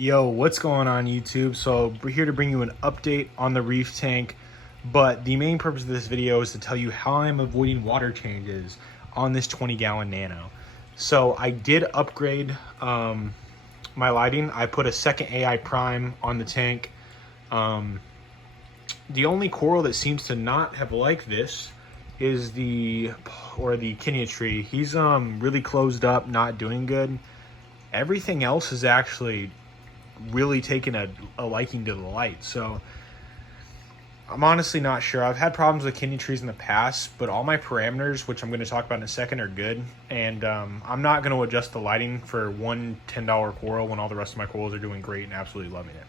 Yo, what's going on YouTube? So we're here to bring you an update on the Reef tank, but the main purpose of this video is to tell you how I'm avoiding water changes on this 20-gallon Nano. So I did upgrade my lighting. I put a second AI prime on the tank. The only coral that seems to not have liked this is the Kenya tree. He's really closed up, not doing good. Everything else is actually really taken a liking to the light. So I'm honestly not sure. I've had problems with Kenya trees in the past, but all my parameters, which I'm going to talk about in a second, are good. And I'm not going to adjust the lighting for one $10 coral when all the rest of my corals are doing great and absolutely loving it.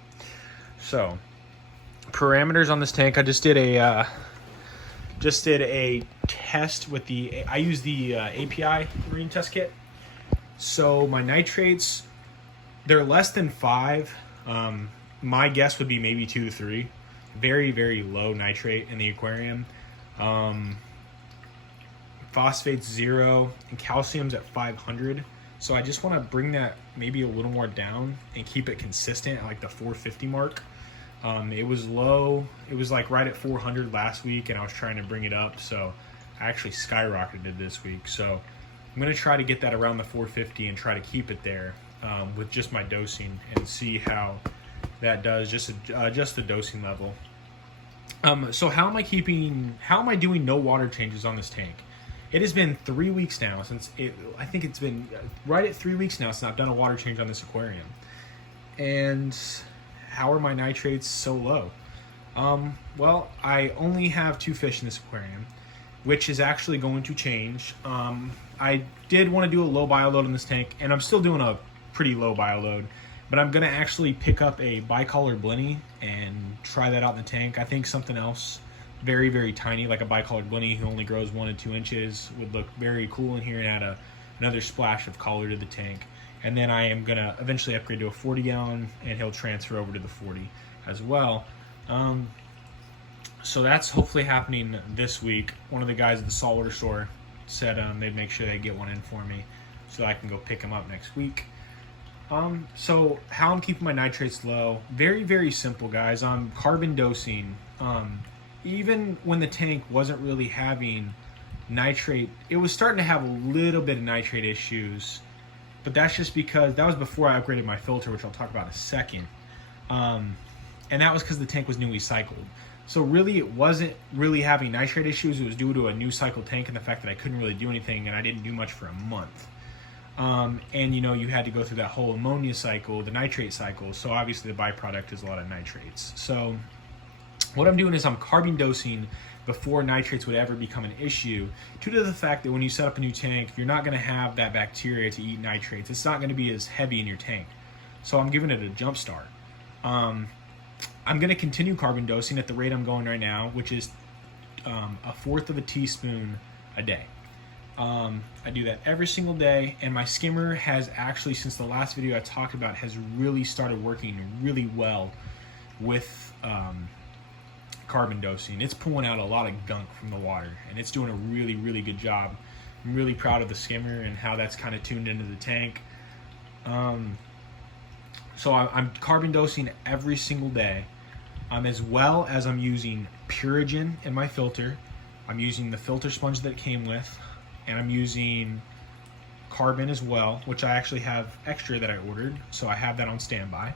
So parameters on this tank, I just did a test with I use the API marine test kit. So my nitrates, they're less than 5. My guess would be maybe 2 to 3. Very, very low nitrate in the aquarium. Phosphate's 0 and calcium's at 500. So I just want to bring that maybe a little more down and keep it consistent at like the 450 mark. It was low. It was like right at 400 last week, and I was trying to bring it up. So I actually skyrocketed this week. So I'm going to try to get that around the 450 and try to keep it there with just my dosing and see how that does, just the dosing level. So how am I doing no water changes on this tank? It has been 3 weeks now I think it's been right at 3 weeks now since I've done a water change on this aquarium. And how are my nitrates so low? Well, I only have 2 fish in this aquarium, which is actually going to change. I did want to do a low bioload in this tank, and I'm still doing a pretty low bioload, but I'm going to actually pick up a bicolor blenny and try that out in the tank. I think something else very, very tiny, like a bicolor blenny who only grows 1 to 2 inches, would look very cool in here and add another splash of color to the tank. And then I am going to eventually upgrade to a 40-gallon, and he'll transfer over to the 40 as well. So that's hopefully happening this week. One of the guys at the saltwater store said they'd make sure they get one in for me so I can go pick them up next week. So how I'm keeping my nitrates low, very, very simple, guys. I'm carbon dosing. Even when the tank wasn't really having nitrate, it was starting to have a little bit of nitrate issues, but that's just because that was before I upgraded my filter, which I'll talk about in a second. And that was because the tank was newly cycled. So really, it wasn't really having nitrate issues. It was due to a new cycle tank and the fact that I couldn't really do anything, and I didn't do much for a month. And you know, you had to go through that whole ammonia cycle, the nitrate cycle. So obviously the byproduct is a lot of nitrates. So what I'm doing is I'm carbon dosing before nitrates would ever become an issue, due to the fact that when you set up a new tank, you're not going to have that bacteria to eat nitrates. It's not going to be as heavy in your tank. So I'm giving it a jump start. I'm going to continue carbon dosing at the rate I'm going right now, which is 1/4 of a teaspoon a day. I do that every single day, and my skimmer has actually, since the last video I talked about, has really started working really well with carbon dosing. It's pulling out a lot of gunk from the water, and it's doing a really, really good job. I'm really proud of the skimmer and how that's kind of tuned into the tank. So I'm carbon dosing every single day, as well as I'm using Purigen in my filter. I'm using the filter sponge that it came with, and I'm using carbon as well, which I actually have extra that I ordered, so I have that on standby.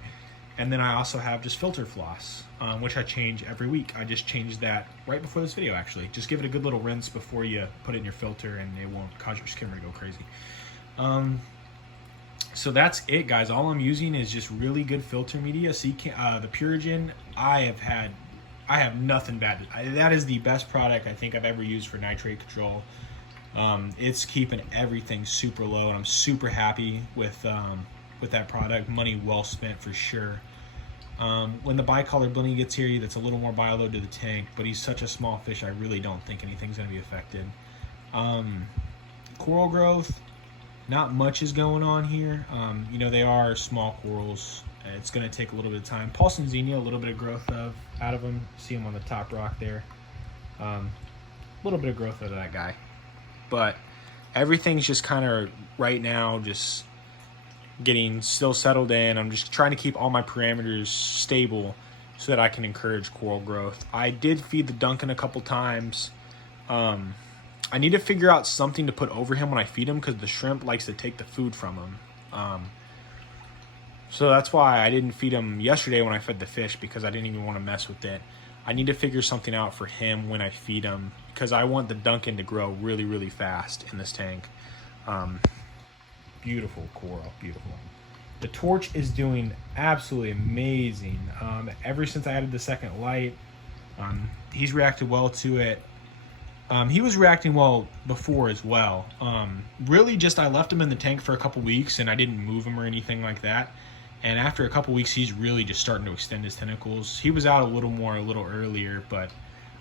And then I also have just filter floss, which I change every week. I just changed that right before this video, actually. Just give it a good little rinse before you put it in your filter, and it won't cause your skimmer to go crazy. So that's it, guys. All I'm using is just really good filter media. So the Purigen, I have nothing bad. That is the best product I think I've ever used for nitrate control. It's keeping everything super low, and I'm super happy with that product. Money well spent for sure. When the bicolor blenny gets here, that's a little more bioload to the tank, but he's such a small fish, I really don't think anything's going to be affected. Coral growth, not much is going on here. You know, they are small corals. It's going to take a little bit of time. Paulson Xenia, a little bit of growth out of them. See him on the top rock there. A little bit of growth out of that guy. But everything's just kind of right now just getting still settled in. I'm just trying to keep all my parameters stable so that I can encourage coral growth. I did feed the Duncan a couple times. I need to figure out something to put over him when I feed him because the shrimp likes to take the food from him. So that's why I didn't feed him yesterday when I fed the fish, because I didn't even want to mess with it. I need to figure something out for him when I feed him, because I want the Duncan to grow really, really fast in this tank. Beautiful coral, beautiful. The torch is doing absolutely amazing. Ever since I added the second light, he's reacted well to it. He was reacting well before as well. Really just I left him in the tank for a couple weeks and I didn't move him or anything like that. And after a couple weeks, he's really just starting to extend his tentacles. He was out a little earlier, but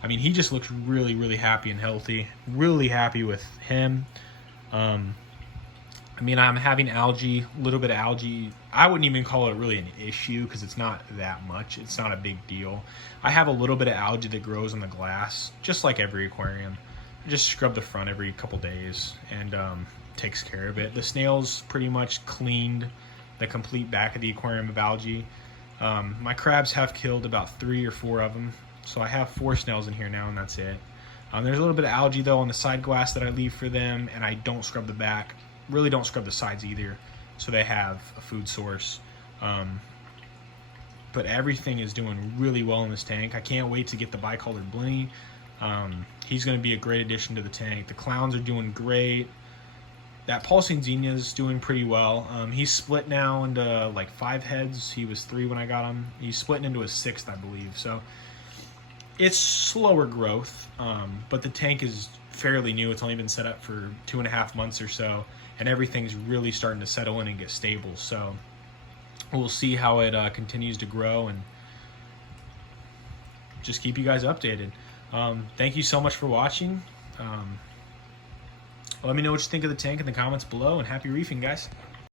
I mean, he just looks really, really happy and healthy. Really happy with him. I mean, I'm having algae, a little bit of algae. I wouldn't even call it really an issue because it's not that much. It's not a big deal. I have a little bit of algae that grows on the glass, just like every aquarium. I just scrub the front every couple days and takes care of it. The snails pretty much cleaned the complete back of the aquarium of algae. My crabs have killed about 3 or 4 of them. So I have 4 snails in here now, and that's it. There's a little bit of algae, though, on the side glass that I leave for them, and I don't scrub the back. Really don't scrub the sides either, so they have a food source. But everything is doing really well in this tank. I can't wait to get the bicolored blenny. He's going to be a great addition to the tank. The clowns are doing great. That pulsing zinnia is doing pretty well. He's split now into like 5 heads. He was 3 when I got him. He's splitting into his 6th, I believe. So it's slower growth, but the tank is fairly new. It's only been set up for 2.5 months or so, and everything's really starting to settle in and get stable. So we'll see how it continues to grow and just keep you guys updated. Thank you so much for watching. Let me know what you think of the tank in the comments below, and happy reefing, guys.